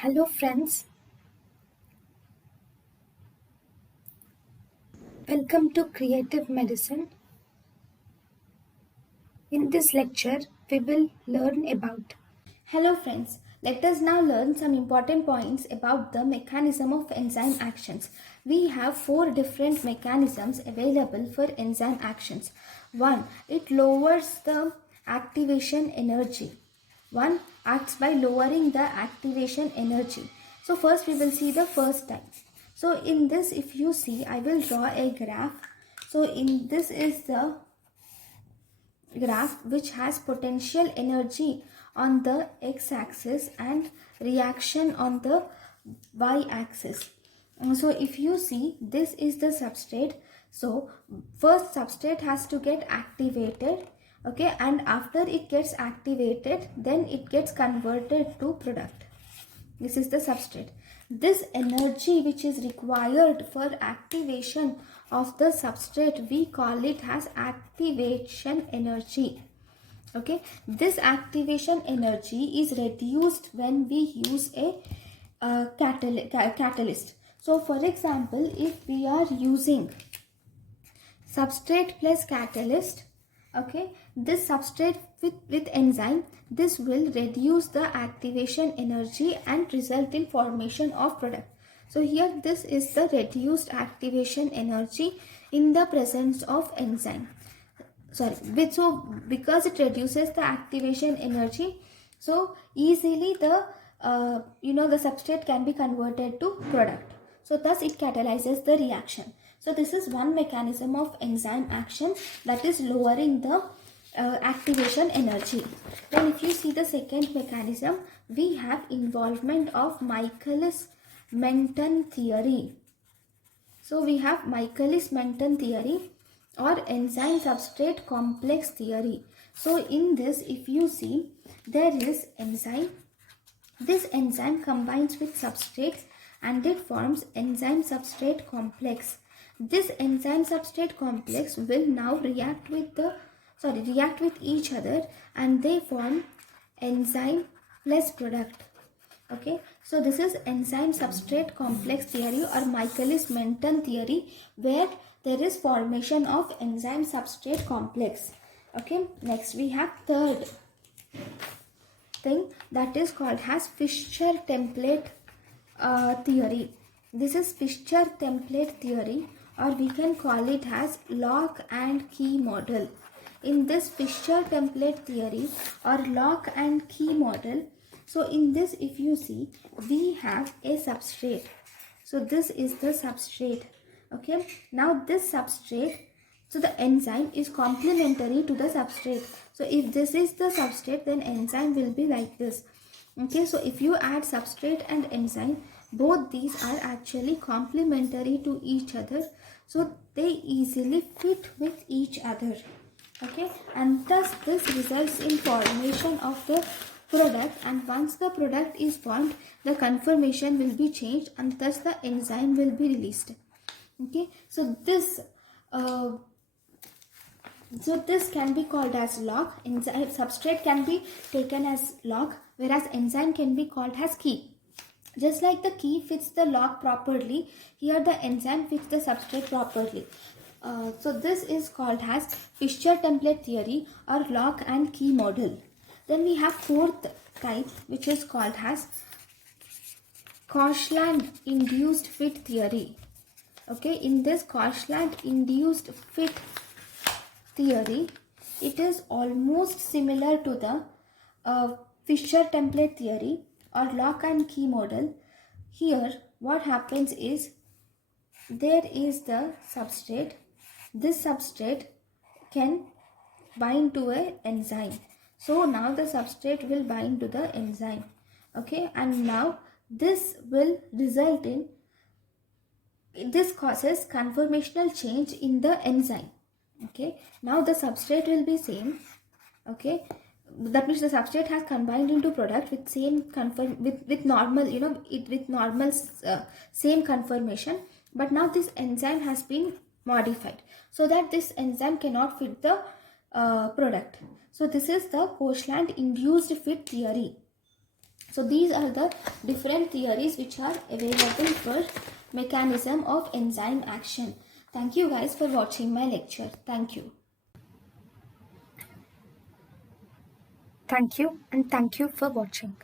Hello friends, welcome to Creative Medicine. In this lecture, we will learn about. Hello friends, let us now learn some important points about the mechanism of enzyme actions. We have four different mechanisms available for enzyme actions. 1. It lowers the activation energy. 1. Acts by lowering the activation energy. So first we will see the first type. So in this, if you see, I will draw a graph. So in this is the graph which has potential energy on the x-axis and reaction on the y-axis. So if you see, this is the substrate. So first substrate has to get activated, okay, and after it gets activated, then it gets converted to product. This is the substrate. This energy which is required for activation of the substrate, we call it as activation energy. Okay, this activation energy is reduced when we use a catalyst. So for example, if we are using substrate plus catalyst, okay, this substrate with enzyme, this will reduce the activation energy and result in formation of product. So here this is the reduced activation energy in the presence of enzyme. So because it reduces the activation energy, so easily the substrate can be converted to product. So thus it catalyzes the reaction. So this is one mechanism of enzyme action, that is lowering the activation energy. Then if you see the second mechanism, we have involvement of Michaelis Menton theory. So we have Michaelis Menton theory or enzyme substrate complex theory. So in this, if you see, there is enzyme. This enzyme combines with substrates and it forms enzyme substrate complex. This enzyme substrate complex will now react with each other and they form enzyme plus product. Okay, so this is enzyme substrate complex theory or Michaelis Menton theory, where there is formation of enzyme substrate complex. Okay, next we have third thing, that is called as Fixture template theory. This is Fixture template theory, or we can call it as lock and key model. In this Fixture template theory or lock and key model, so in this, if you see, we have a substrate. So this is the substrate. Okay, now this substrate, so the enzyme is complementary to the substrate. So if this is the substrate, then enzyme will be like this. Okay, so if you add substrate and enzyme, both these are actually complementary to each other, so they easily fit with each other. Okay, and thus this results in formation of the product, and once the product is formed, the conformation will be changed and thus the enzyme will be released. Okay, so this can be called as lock. Enzyme substrate can be taken as lock, whereas enzyme can be called as key. Just like the key fits the lock properly, here the enzyme fits the substrate properly. So this is called as Fixture template theory or lock and key model. Then we have fourth type, which is called as Kochland induced fit theory. Okay, in this Kochland induced fit theory, it is almost similar to the Fixture template theory or lock and key model. Here what happens is, there is the substrate. This substrate can bind to an enzyme. So now the substrate will bind to the enzyme. Okay, and now this will result in, this causes conformational change in the enzyme. Okay, now the substrate will be same. Okay, that means the substrate has combined into product with same with normal, with normal same conformation, but now this enzyme has been modified so that this enzyme cannot fit the product. So this is the Kochland induced fit theory. So these are the different theories which are available for mechanism of enzyme action. Thank you guys for watching my lecture. Thank you. Thank you, and thank you for watching.